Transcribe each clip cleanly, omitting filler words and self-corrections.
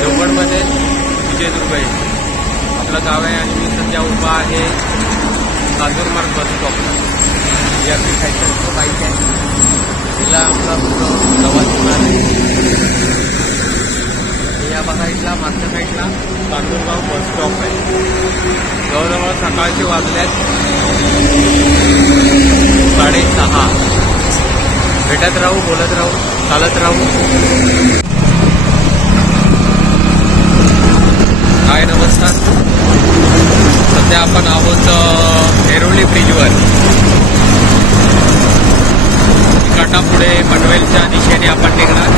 देवगडमध्ये विजयदुर्ग आहे आपलं गाव आहे आणि मी सध्या उभा आहे कांजूरमार्ग बस स्टॉपला. ही आपली फॅशनचं बाईक आहे, तिला आपला प्रवास होणार आहे. या साईडला मागच्या साईडला कांजूरगाव बस स्टॉप आहे. जवळजवळ सकाळचे वाजल्यात 6:30. भेटत राहू, बोलत राहू, चालत राहू. हाय, नमस्कार. सध्या आपण आहोत ऐरोली ब्रिजवर. पुढे पनवेलच्या दिशेने आपण निघणार.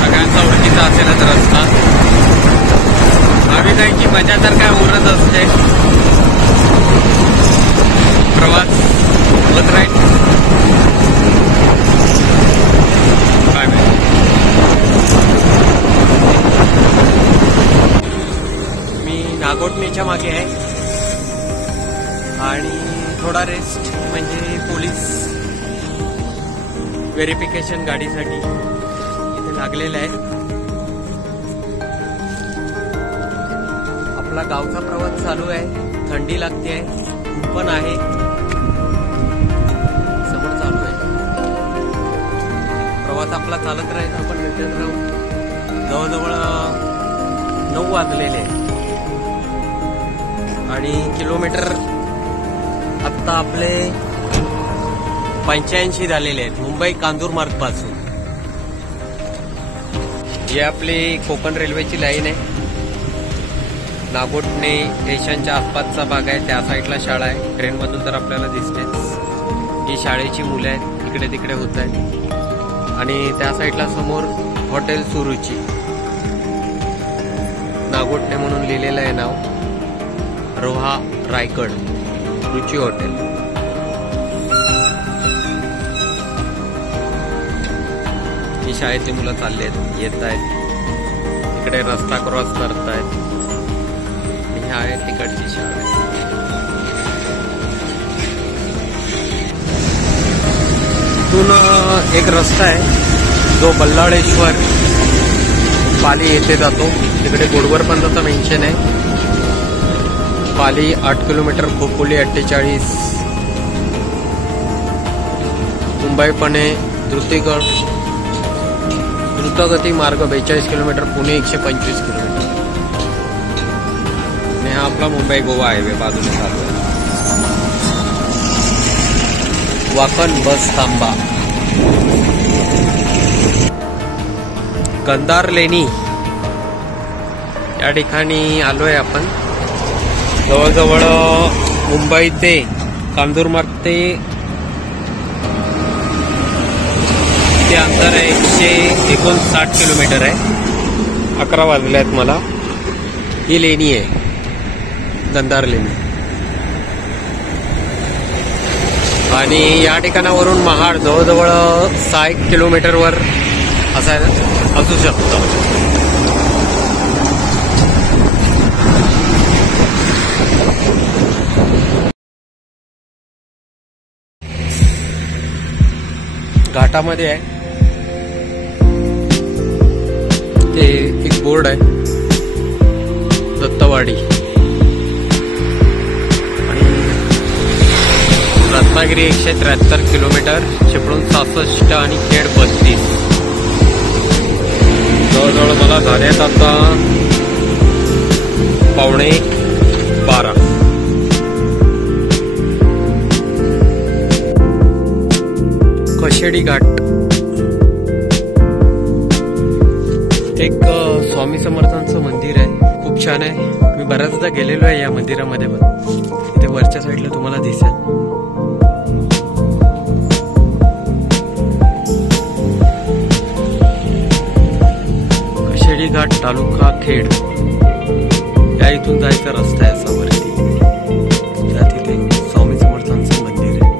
सगळ्यांचा ओळखीचा असेलच रस्ता. आम्ही जायची मजा तर काय उरत असते. प्रवास होत राहील. काय मी नागोठणीच्या मागे आहे आणि थोडा रेस्ट म्हणजे पोलीस व्हेरिफिकेशन गाडीसाठी इथे लागलेलं आहे. आपला गावचा प्रवास चालू आहे. थंडी लागते आहे, ऊन पण आहे, समोर चालू आहे. प्रवास आपला चालत राहील, आपण भेटत राहू. जवळजवळ 9 वाजलेले आहे आणि किलोमीटर आत्ता आपले 85 झालेले आहेत मुंबई कांजूरमार्ग पासून. ही आपली कोकण रेल्वेची लाईन आहे. नागोठणे स्टेशनच्या आसपासचा भाग आहे. त्या साईडला शाळा आहे. ट्रेनमधून तर आपल्याला दिसतेच. ही शाळेची मुलं आहेत, इकडे तिकडे होत आहेत. आणि त्या साईडला समोर हॉटेल सुरुची, नागोठणे म्हणून लिहिलेलं आहे नाव. रोहा रायगड रुची हॉटेल. ही शाळेची मुलं चालली आहेत, येत आहेत. इकडे रस्ता क्रॉस करतायत. ही आहे तिकडची शाळा. इथून एक रस्ता आहे जो बल्लाळेश्वर पाली येथे जातो. तिकडे बोर्डवर पण तसं मेन्शन आहे. पाली 8 किलोमीटर, खोपोली 48, मुंबई पुणे द्रुतगती मार्ग 42 किलोमीटर, पुणे 125 किलोमीटर. आणि हा आपला मुंबई गोवा हायवे बाजूने चालू आहे. वाकण बस थांबा. कंधार लेणी या ठिकाणी आलोय आपण. जवळजवळ मुंबई ते कांजूरमार्ग ते अंतर आहे 159 किलोमीटर आहे. 11 वाजले आहेत मला. ही लेणी आहे कंधार लेणी. आणि या ठिकाणावरून महाड जवळजवळ 6 किलोमीटरवर असू शकतं. घाटामध्ये आहे ते एक बोर्ड आहे दत्तवाडी. आणि रत्नागिरी 173 किलोमीटर, चिपळूण 66 आणि खेड 35. जवळजवळ मला झाल्यात आता 11:15. कशेडी घाट एक स्वामी समर्थांचं मंदिर आहे. खूप छान आहे. मी बऱ्याचदा गेलेलो आहे या मंदिरामध्ये. पण इथे वरच्या साईडला तुम्हाला दिसेल. कशेडी घाट, तालुका खेड, या इथून जायचा रस्ता आहे असा वरती. त्या तिथे स्वामी समर्थांचं मंदिर आहे.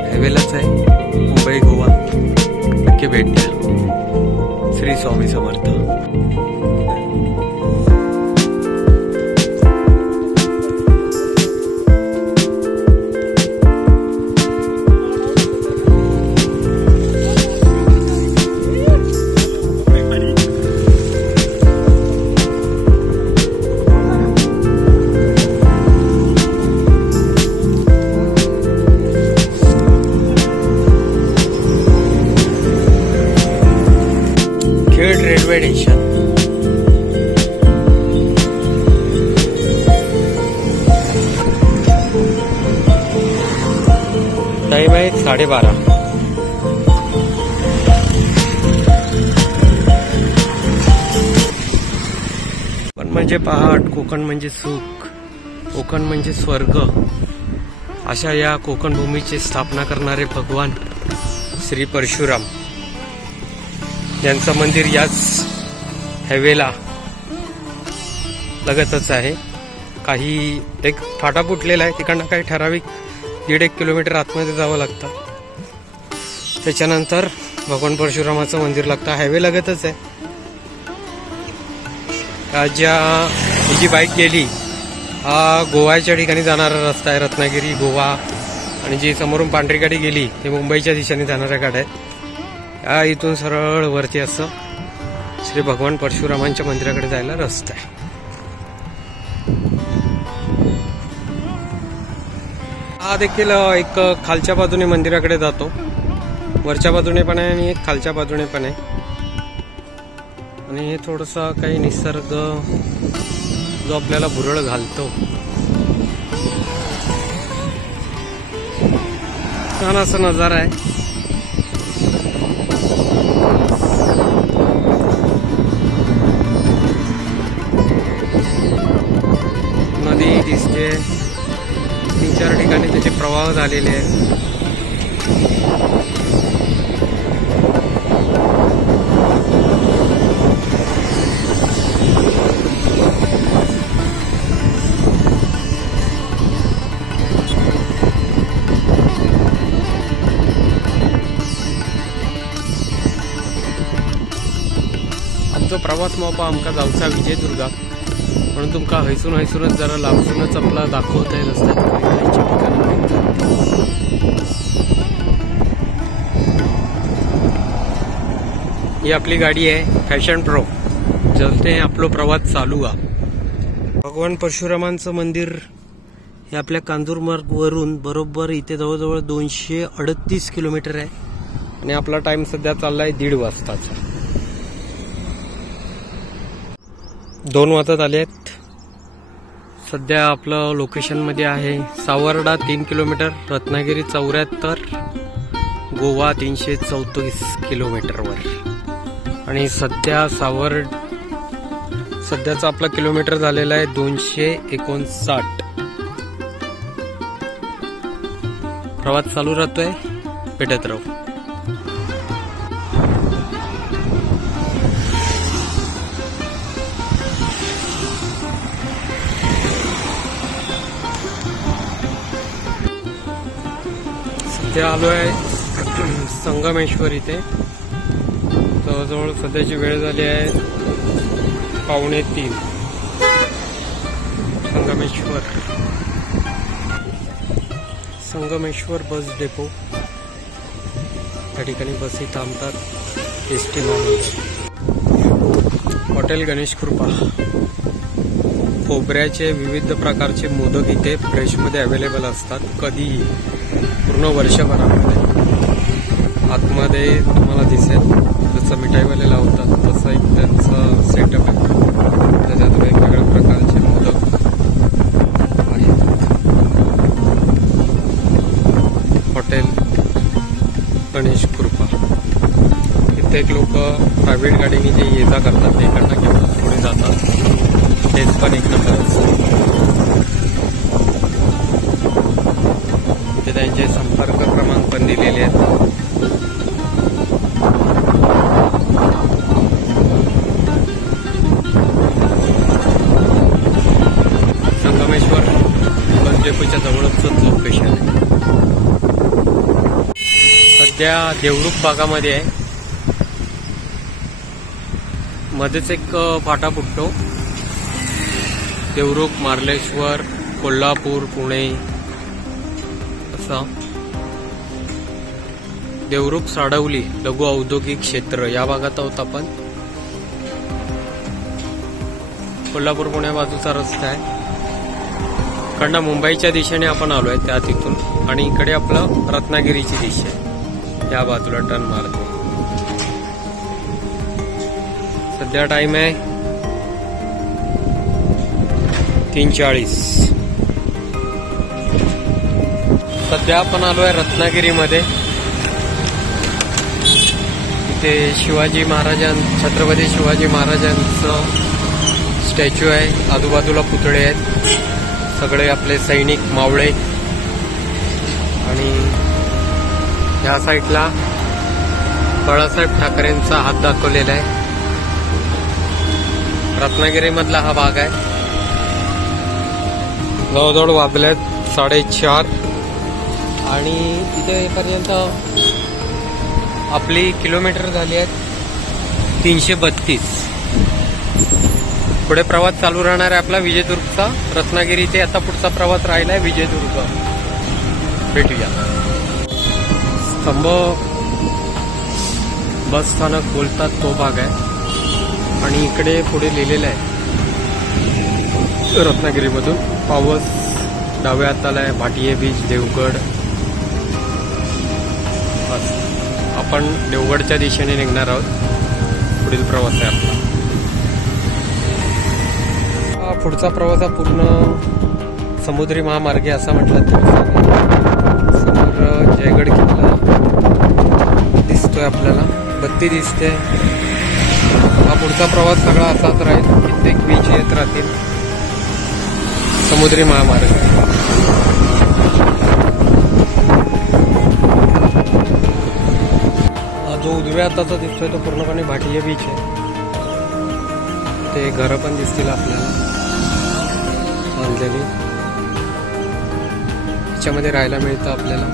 हायवेलाच आहे. मुंबई गोवा नक्की भेट द्या. Shri Swami Samarth. Railway station. Time आहे 12:30. पण म्हणजे पहाट, कोकण म्हणजे सुख, कोकण म्हणजे स्वर्ग. अशा या कोकण भूमीची स्थापना करणारे भगवान श्री परशुराम यांचं मंदिर याच हायवेला लगतच आहे. काही एक फाटा फुटलेला आहे, तिकडनं काही ठराविक 1.5 किलोमीटर आतमध्ये जावं लागतं. त्याच्यानंतर भगवान परशुरामाचं मंदिर लागतं. हायवे लगतच आहे. ही जी बाईक गेली हा गोव्याच्या ठिकाणी जाणारा रस्ता आहे, रत्नागिरी गोवा. आणि जी समोरून पांढरी गाडी गेली ते मुंबईच्या दिशेने जाणाऱ्या गाड्या आहेत. या इथून सरळ वरती असं श्री भगवान परशुरामांच्या मंदिराकडे जायला रस्ता आहे. हा देखील एक खालच्या बाजूने मंदिराकडे जातो, वरच्या बाजूने पण आहे आणि एक खालच्या बाजूने पण आहे. आणि हे थोडंसं काही निसर्ग जो आपल्याला भुरळ घालतो. छान असा नजारा आहे. नदी दिसते, 3-4 ठिकाणी त्याचे प्रवाह झालेले आहेत. आमचो प्रवास मोपा आमका जाऊचा विजयदुर्गा, म्हणून तुमका हैसूनच जरा लांबसूनच आपला दाखवता येईल रस्त्यात खायची ठिकाणं. ही आपली गाडी आहे फॅशन प्रो, जलते आपलो प्रवास चालू आहे. भगवान परशुरामांचं मंदिर हे आपल्या कांजूरमार्ग वरून बरोबर इथे जवळजवळ 238 किलोमीटर आहे. आणि आपला टाइम सध्या चाललाय 1:30 वाजताचा. 2 वाजत आले आहेत. सध्या आपलं लोकेशन मध्ये आहे सावर्डा 3 किलोमीटर, रत्नागिरी 74, गोवा 334 किलोमीटरवर. आणि सध्याचा आपला किलोमीटर झालेला आहे 259. प्रवास चालू राहतोय, भेटत राहू. सध्या आलोय संगमेश्वर इथे. जवळजवळ सध्याची वेळ झाली आहे 2:45. संगमेश्वर बस डेपो, त्या ठिकाणी बसही थांबतात. एसटी महामंडळ. हॉटेल गणेश कृपा. खोबऱ्याचे विविध प्रकारचे मोदक इथे फ्रेशमध्ये अवेलेबल असतात, कधीही, पूर्ण वर्षभरामध्ये. आतमध्ये तुम्हाला दिसेल जसं मिठाईवाले लावतात तसं एक त्यांचं सेटअप आहे. त्याच्यात वेगवेगळ्या प्रकारचे मोदक आहेत. हॉटेल गणेश कृपा. कित्येक लोक प्रायव्हेट गाडीने जे ये जा करतात ते इकडनं घेऊन पुढे जातात. तेच पण एक नंबरच. ते त्यांचे संपर्क क्रमांक पण दिलेले आहेत. संगमेश्वर बस डेपोच्या जवळच लोकेशन आहे. सध्या देवरुख भागामध्ये आहे. मध्येच एक फाटा फुटतो. देवरुख, मार्लेश्वर, कोल्हापूर, पुणे असं. देवरुख, साडवली लघु औद्योगिक क्षेत्र या भागात आहोत आपण. कोल्हापूर पुण्या बाजूचा रस्ता आहे. इकडनं मुंबईच्या दिशेने आपण आलोय त्या तिथून. आणि इकडे आपलं रत्नागिरीची दिशा आहे, या बाजूला टर्न मारतो. सध्या टाइम आहे 3:40. सध्या आपण आलोय रत्नागिरीमध्ये. इथे शिवाजी छत्रपती शिवाजी महाराजांचं स्टॅच्यू आहे. आजूबाजूला पुतळे आहेत, सगळे आपले सैनिक मावळे. आणि या साईडला बाळासाहेब ठाकरेंचा हात दाखवलेला आहे. रत्नागिरीमधला हा भाग आहे. जवळजवळ वाजल्यात 4:30 आणि इथे पर्यंत आपली किलोमीटर झाली आहेत 332. पुढे प्रवास चालू राहणार आहे आपला विजयदुर्गचा. रत्नागिरी ते आता पुढचा प्रवास राहिला आहे विजयदुर्ग. भेटूया. स्तंभ बस स्थानक बोलतात तो भाग आहे. आणि इकडे पुढे लिहिलेलं आहे रत्नागिरीमधून पावस. डाव्या हाताला आहे भाटिये बीच, देवगड. बस आपण देवगडच्या दिशेने निघणार आहोत. पुढील प्रवास आहे आपला. पुढचा प्रवास हा पूर्ण समुद्री महामार्ग असा म्हटलं तरी चालेल. समोर जयगड किल्ला दिसतोय आपल्याला, बत्ती दिसते. हा पुढचा प्रवास सगळा असाच राहील. कित्येक बीच येत राहतील. समुद्री महामार्ग. जो उजव्या हाताचा दिसतोय तो पूर्णपणे भाटिये बीच आहे. ते घरं पण दिसतील आपल्याला बांधलेली. त्याच्यामध्ये राहायला मिळतं आपल्याला.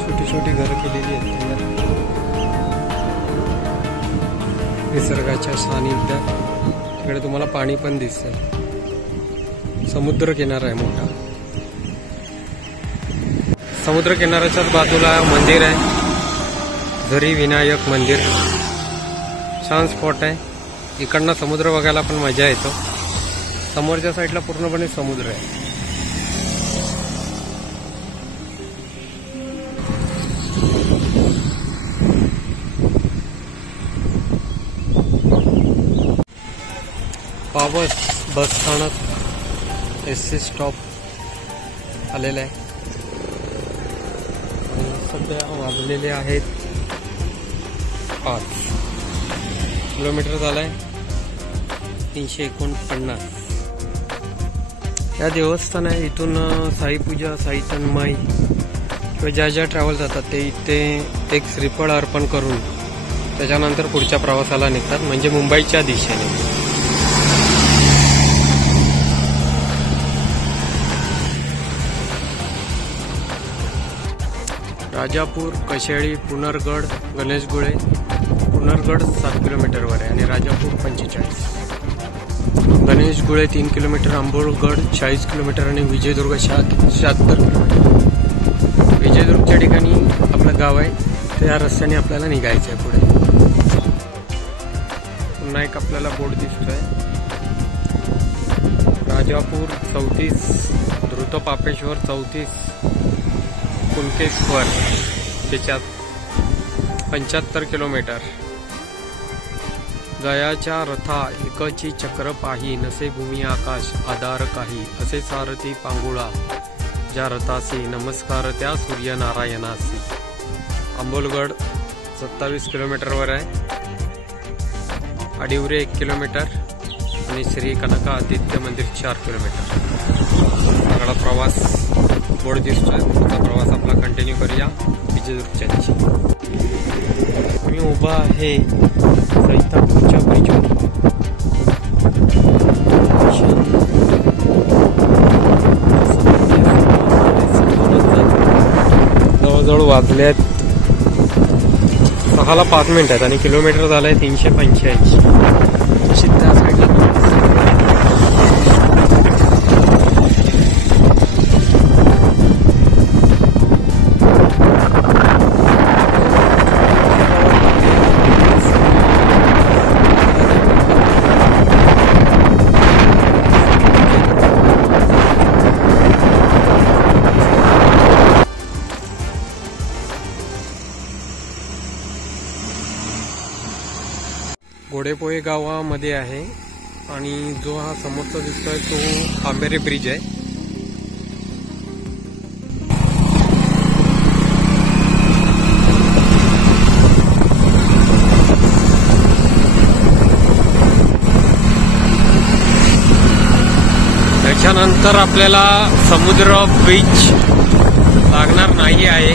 छोटी छोटी घरं केलेली आहेत निसर्गाच्या सानिध्यात. तिकडे तुम्हाला पाणी पण दिसेल. समुद्र किनारा आहे मोठा. समुद्र किनाऱ्याच्याच बाजूला मंदिर आहे, झरी विनायक मंदिर. छान स्पॉट आहे. इकडनं समुद्र बघायला पण मजा येतो. समोरच्या साईडला पूर्णपणे समुद्र आहे. पावस बस स्थानक एससी स्टॉप आलेलं आहे. सध्या वाजलेले आहेत 5. किलोमीटर झालाय 349. या देवस्थान आहे. इथून साईपूजा, साई तन्मय किंवा ज्या ज्या ट्रॅव्हल जातात ते इथे एक श्रीफळ अर्पण करून त्याच्यानंतर पुढच्या प्रवासाला निघतात, म्हणजे मुंबईच्या दिशेने. राजापूर, कशेळी, पुनरगड, गणेशगुळे. पुनरगड 7 किलोमीटरवर आहे आणि राजापूर 45. गणेशगुळे 3 किलोमीटर, आंबोळगड 40 किलोमीटर आणि विजयदुर्ग 76 किलोमीटर. विजयदुर्गच्या ठिकाणी आपलं गाव आहे. त्या रस्त्याने आपल्याला निघायचं आहे पुढे. पुन्हा एक आपल्याला बोर्ड दिसतोय. राजापूर 34, धृतपापेश्वर 34, कुणकेश्वर त्याच्यात 75 किलोमीटर. जयाच्या रथा एकची चक्र पाही, नसे भूमी आकाश आधार काही, असे सारथी पांगुळा ज्या रथासी, नमस्कार त्या सूर्यनारायणासी. आंबोलगड 27 किलोमीटरवर आहे. अडिवरे 1 किलोमीटर आणि श्री कनकादित्य मंदिर 4 किलोमीटर. सगळा प्रवास बोर्ड दिसतोय. पुढचा प्रवास आपला कंटिन्यू करूया विजयदुर्गच्या दिशेने. मी उभा आहे सैतापूरच्या ब्रिजवर. जवळजवळ वाजल्यात 6:05 आहेत आणि किलोमीटर झालंय 385. अशी त्या साईडला घोडेपोहे गावामध्ये आहे आणि जो हा समोरचा दिसतोय तो आंबेरे ब्रिज आहे. त्याच्यानंतर आपल्याला समुद्र बीच लागणार नाही आहे.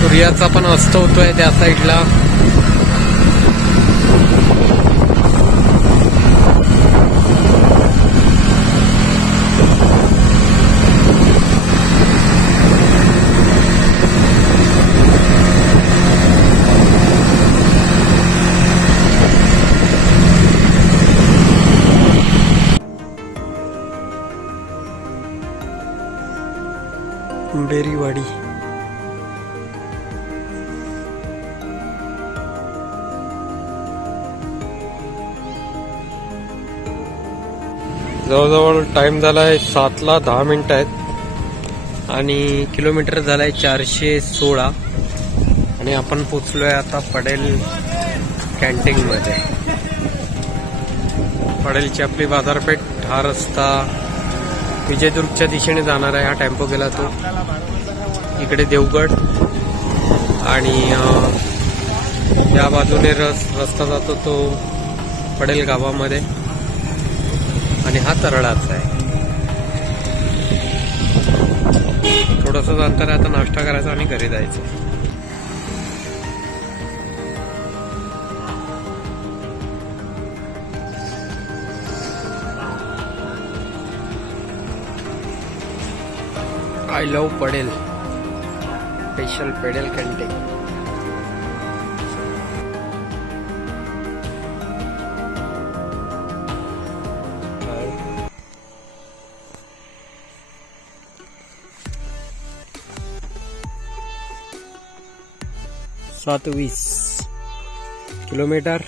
सूर्याचा पण अस्त होतोय त्या साईडला. आंबेरीवाडी जवळजवळ टाइम झालाय 7:10 आणि किलोमीटर झालाय 416 आणि आपण पोचलोय आता पडेल कॅन्टीन मध्ये. पडेलची आपली बाजारपेठ हा रस्ता विजयदुर्गच्या दिशेने जाणार आहे. हा टेम्पो गेला तो इकडे देवगड आणि या बाजूने रस्ता जातो तो पडेल गावामध्ये आणि हा तरळाचा आहे. थोडंसं अंतर आहे. आता नाश्ता करायचा आणि घरी जायचं. आय लव पडेल स्पेशल पेडेल कॅन्टीन. सात 20 किलोमीटर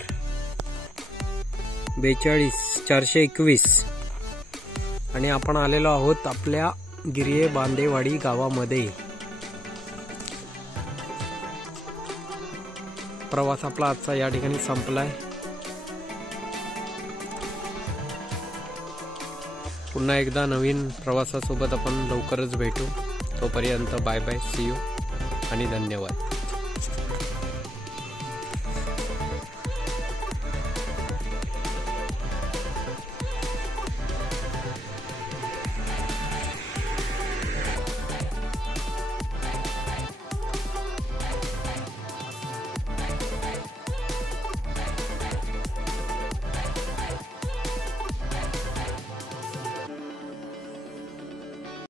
421 आणि आपण आलेलो आहोत आपल्या गिर्ये बांदेवाडी गावामध्ये. प्रवास आपला आजचा या ठिकाणी संपलाय. पुन्हा एकदा नवीन प्रवासासोबत आपण लवकरच भेटू. तोपर्यंत बाय बाय, सी यू आणि धन्यवाद.